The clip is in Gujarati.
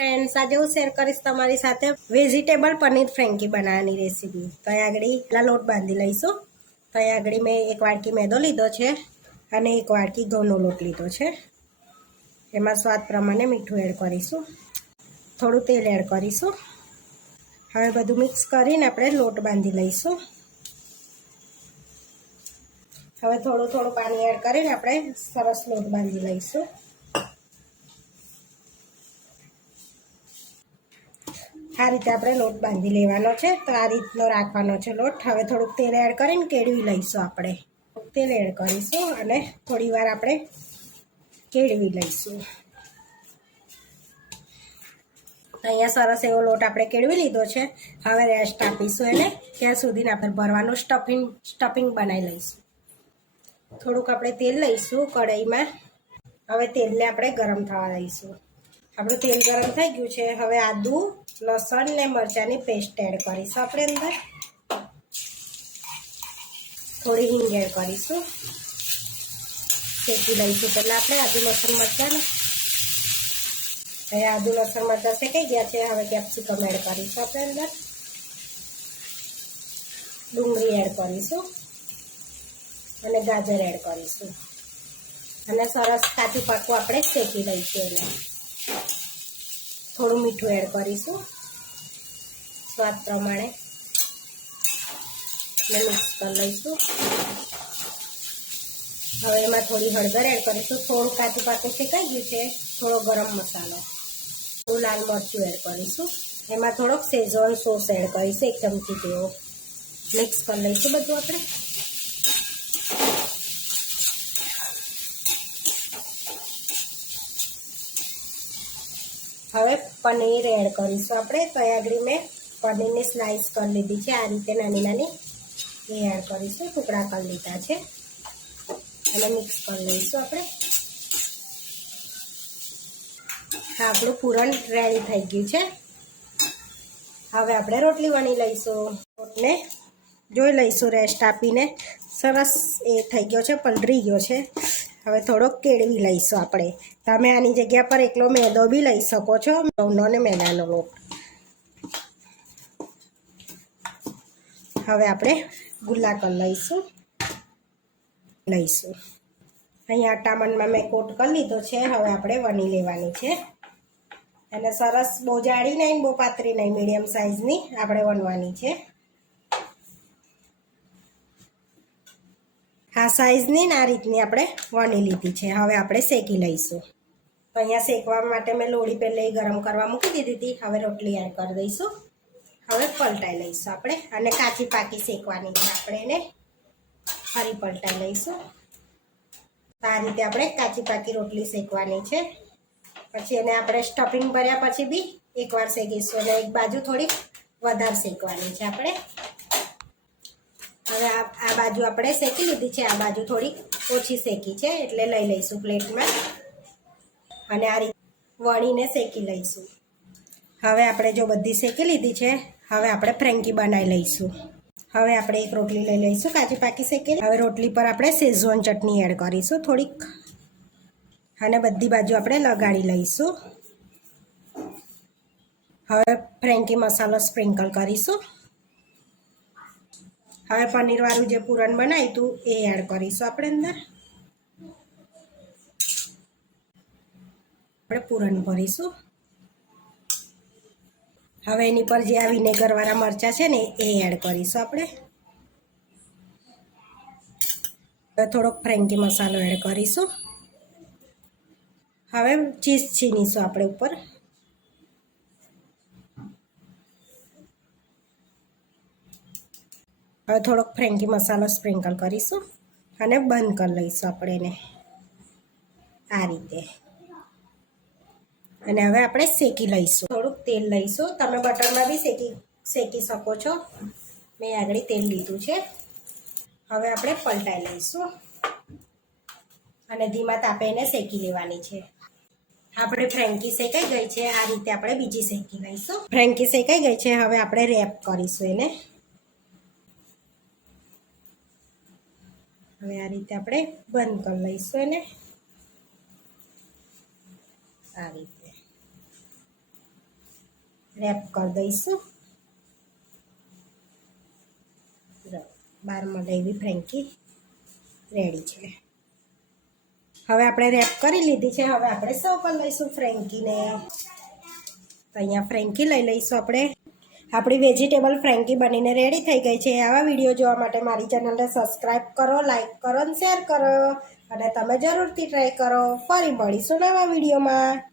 ફ્રેન્ડ્સ, આજે હું શેર કરીશ તમારી સાથે વેજીટેબલ પનીર ફ્રેન્કી બનાવવાની રેસીપી. તો અહીં આગળ પેલા લોટ બાંધી લઈશું. તો અહીં આગળ મેં 1 વાટકી મેદો લીધો છે અને 1 વાટકી ઘઉંનો લોટ લીધો છે. એમાં સ્વાદ પ્રમાણે મીઠું એડ કરીશું, થોડું તેલ એડ કરીશું. હવે બધું મિક્સ કરીને આપણે લોટ બાંધી લઈશું. હવે થોડું પાણી એડ કરીને આપણે સરસ લોટ બાંધી લઈશું. આ રીતે આપણે લોટ બાંધી લેવાનો છે. તો આ રીતનો રાખવાનો છે લોટ. હવે થોડુંક તેલ એડ કરીને કેળવી લઈશું. આપણે તેલ એડ કરીશું અને થોડી વાર આપણે કેળવી લઈશું. અહીંયા સરસ એવો લોટ આપણે કેળવી લીધો છે. હવે રેસ્ટ આપીશું એને. ત્યાં સુધી આપણે ભરવાનું સ્ટફિંગ બનાવી લઈશું. થોડુંક આપણે તેલ લઈશું કઢાઈમાં. હવે તેલને આપણે ગરમ થવા દઈશું. આપણું તેલ ગરમ થઈ ગયું છે. હવે આદુ, લસણ ને મરચાંની પેસ્ટ એડ કરીશું આપણે અંદર. થોડી હિંગ એડ કરીશું. શેકી લઈશું પહેલાં આપણે આદુ લસણ મરચાં. હવે આદુ લસણ મરચાં શેકાઈ ગયા છે. હવે કેપ્સિકમ એડ કરીશું આપણે અંદર. ડુંગળી એડ કરીશું અને ગાજર એડ કરીશું અને સરસ કાચું પાકું આપણે શેકી લઈશું. એને થોડું મીઠું એડ કરીશું સ્વાદ પ્રમાણે અને મિક્સ કરી લઈશું. હવે એમાં થોડી હળદર એડ કરીશું. થોડું કાચું પાકું શેકાઈ ગયું છે. થોડો ગરમ મસાલો, થોડું લાલ મરચું એડ કરીશું. એમાં થોડોક શેઝવાન સોસ એડ કરીશું 1 ચમચી જેવો. મિક્સ કરી લઈશું બધું આપણે. હવે પનીર એડ કરીશું આપણે. તો અહીં આગળ મેં પનીરની સ્લાઇસ કરી લીધી છે. આ રીતે નાની નાની એ એડ કરીશું. ટુકડા કરી લીધા છે અને મિક્સ કરી લઈશું આપણે. આપણું પૂરણ રેડી થઈ ગયું છે. હવે આપણે રોટલી વણી લઈશું. રોટને જોઈ લઈશું રેસ્ટ આપીને. સરસ એ થઈ ગયો છે, પલળી ગયો છે. હવે થોડોક કેળવી લઈશું આપણે. તમે આની જગ્યા પર એકલો મેદો બી લઈ શકો છો, ઘઉંનો અને મેદાનો લોટ. હવે આપણે ગુલ્લા કરી લઈશું. અહીંયા આટામણમાં મેં કોટ કરી લીધો છે. હવે આપણે વણી લેવાની છે. અને સરસ બહુ જાડી નહીં, બહુ પાતળી નહીં, મીડિયમ સાઇઝની આપણે વણવાની છે. આ સાઇઝની આ રીતની આપણે વણી લીધી છે. હવે આપણે શેકી લઈશું. તો અહીંયા શેકવા માટે મેં લોળી પહેલાં ગરમ કરવા મૂકી દીધી હતી. હવે રોટલી એડ કરી દઈશું. હવે પલટાઈ લઈશું આપણે. અને કાચી પાકી શેકવાની છે આપણે એને. ફરી પલટાઈ લઈશું. આ રીતે આપણે કાચી પાકી રોટલી શેકવાની છે. પછી એને આપણે સ્ટફિંગ ભર્યા પછી બી એકવાર શેકીશું અને એક બાજુ થોડીક વધારે શેકવાની છે આપણે. હવે આ બાજુ આપણે શેકી લીધી છે. આ બાજુ થોડીક ઓછી શેકી છે એટલે લઈ લઈશું પ્લેટમાં અને આ રીતે વણીને શેકી લઈશું. હવે આપણે જો બધી શેકી લીધી છે. હવે આપણે ફ્રેન્કી બનાવી લઈશું. હવે આપણે એક રોટલી લઈ લઈશું કાચી પાકી શેકેલી. હવે રોટલી પર આપણે શેઝવાન ચટણી એડ કરીશું થોડીક અને બધી બાજુ આપણે લગાડી લઈશું. હવે ફ્રેન્કી મસાલો સ્પ્રિંકલ કરીશું. હવે પનીરવાળું જે પૂરણ બનાવ્યું હતું એ એડ કરીશું આપણે અંદર. આપણે પૂરણ ભરીશું. હવે એની પર જે આ વિનેગરવાળા મરચાં છે ને એ એડ કરીશું આપણે. હવે થોડોક ફ્રેન્કી મસાલો એડ કરીશું. હવે ચીઝ છીનીશું આપણે ઉપર. હવે થોડોક ફ્રેન્કી મસાલો સ્પ્રિંકલ કરીશું અને બંધ કરી લઈશું આપણે એને આ રીતે. અને હવે આપણે શેકી લઈશું. થોડુંક તેલ લઈશું. તમે બટરમાં બી શેકી શકો છો. મેં આગળ તેલ લીધું છે. હવે આપણે પલટાઈ લઈશું અને ધીમા તાપે એને શેકી લેવાની છે. આપણે ફ્રેન્કી શેકાઈ ગઈ છે. આ રીતે આપણે બીજી શેકી લઈશું. ફ્રેન્કી શેકાઈ ગઈ છે. હવે આપણે રેપ કરીશું એને. હવે આ રીતે આપણે બંધ કરી લઈશું એને આ રીતે. રેપ કરી દઈશું. બાર મળે ફ્રેન્કી રેડી છે. હવે આપણે રેપ કરી લીધી છે. હવે આપણે સર્વ કરી લઈશું ફ્રેન્કીને. તો અહીંયા ફ્રેન્કી લઈ લઈશું આપણે. આપણી વેજીટેબલ ફ્રેન્કી બનીને રેડી થઈ ગઈ છે. આવા વિડીયો જોવા માટે મારી ચેનલને સબસ્ક્રાઈબ કરો, લાઈક કરો અને શેર કરો. અને તમે જરૂરથી ટ્રાય કરો. ફરી મળીશું નવા વિડીયોમાં.